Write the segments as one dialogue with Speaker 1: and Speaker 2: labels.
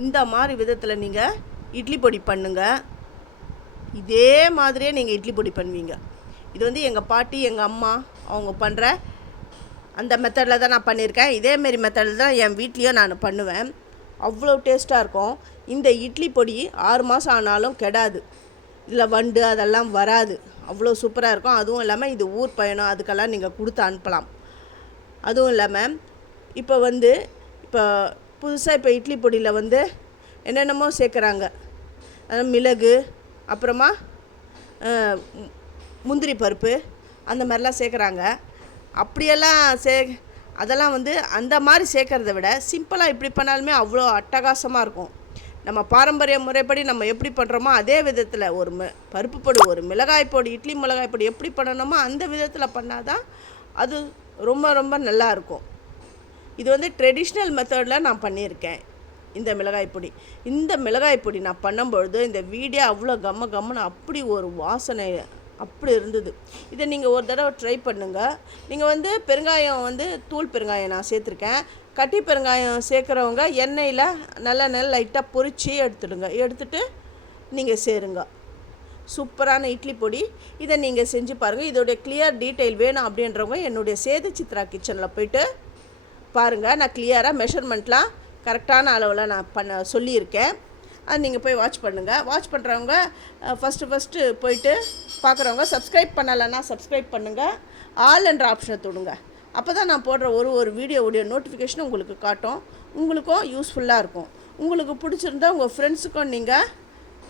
Speaker 1: இந்த மாதிரி விதத்தில் நீங்கள் இட்லி பொடி பண்ணுங்கள் இதே மாதிரியே நீங்கள் இட்லி பொடி பண்ணுவீங்க. இது வந்து எங்கள் பாட்டி எங்கள் அம்மா அவங்க பண்ணுற அந்த மெத்தடில் தான் நான் பண்ணியிருக்கேன் இதேமாரி மெத்தடில் தான் என் வீட்லேயும் நான் பண்ணுவேன். அவ்வளோ டேஸ்ட்டாக இருக்கும். இந்த இட்லி பொடி ஆறு மாதம் ஆனாலும் கெடாது. இதில் வண்டு அதெல்லாம் வராது. அவ்வளோ சூப்பராக இருக்கும். அதுவும் இல்லாமல் இது ஊர் பயணம். அதுக்கெல்லாம் நீங்கள் கொடுத்து அனுப்பலாம். அதுவும் இல்லாமல் இப்போ வந்து இப்போ புதுசாக இப்போ இட்லி பொடியில் வந்து என்னென்னமோ சேர்க்குறாங்க. மிளகு அப்புறமா முந்திரி பருப்பு அந்த மாதிரிலாம் சேர்க்குறாங்க. அப்படியெல்லாம் சே அதெல்லாம் வந்து அந்த மாதிரி சேர்க்கறத விட சிம்பிளாக இப்படி பண்ணாலுமே அவ்வளோ அட்டகாசமாக இருக்கும். நம்ம பாரம்பரிய முறைப்படி நம்ம எப்படி பண்ணுறோமோ அதே விதத்தில் ஒரு மி பருப்பு பொடி ஒரு மிளகாய் பொடி இட்லி மிளகாய் பொடி எப்படி பண்ணணுமோ அந்த விதத்தில் பண்ணாதான் அது ரொம்ப ரொம்ப நல்லா இருக்கும். இது வந்து ட்ரெடிஷ்னல் மெத்தடில் நான் பண்ணியிருக்கேன். இந்த மிளகாய் பொடி. இந்த மிளகாய் பொடி நான் பண்ணும்பொழுது இந்த வீடியோ அவ்வளோ கம்ம கம்முன்னு அப்படி ஒரு வாசனை அப்படி இருந்தது. இதை நீங்கள் ஒரு தடவை ட்ரை பண்ணுங்கள் நீங்கள் வந்து பெருங்காயம் வந்து தூள் பெருங்காயம் நான் சேர்த்துருக்கேன். கட்டி பெருங்காயம் சேர்க்குறவங்க எண்ணெயில் நல்லா நல்லா லைட்டாக பொரிச்சு எடுத்துடுங்க. எடுத்துட்டு நீங்கள் சேருங்க. சூப்பரான இட்லி பொடி. இதை நீங்கள் செஞ்சு பாருங்கள் இதோடைய கிளியர் டீட்டெயில் வேணும் அப்படின்றவங்க என்னுடைய சேது சித்ரா கிச்சனில் போயிட்டு பாருங்கள் நான் கிளியராக மெஷர்மெண்ட்லாம் கரெக்டான அளவில் நான் பண்ண சொல்லியிருக்கேன். அது நீங்கள் போய் வாட்ச் பண்ணுங்கள் வாட்ச் பண்ணுறவங்க ஃபஸ்ட்டு ஃபஸ்ட்டு போயிட்டு பார்க்குறவங்க சப்ஸ்கிரைப் பண்ணலைன்னா சப்ஸ்கிரைப் பண்ணுங்கள் ஆல் என்ற ஆப்ஷனை தொடுங்க. அப்போ தான் நான் போடுற ஒரு ஒரு வீடியோவுடைய நோட்டிஃபிகேஷன் உங்களுக்கு காட்டும். உங்களுக்கும் யூஸ்ஃபுல்லாக இருக்கும். உங்களுக்கு பிடிச்சிருந்தா உங்கள் ஃப்ரெண்ட்ஸுக்கும் நீங்கள்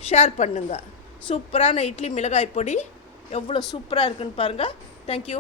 Speaker 1: ஷேர் பண்ணுங்கள் சூப்பரான இட்லி மிளகாய் பொடி எவ்வளோ சூப்பராக இருக்குன்னு பாருங்கள் தேங்க்யூ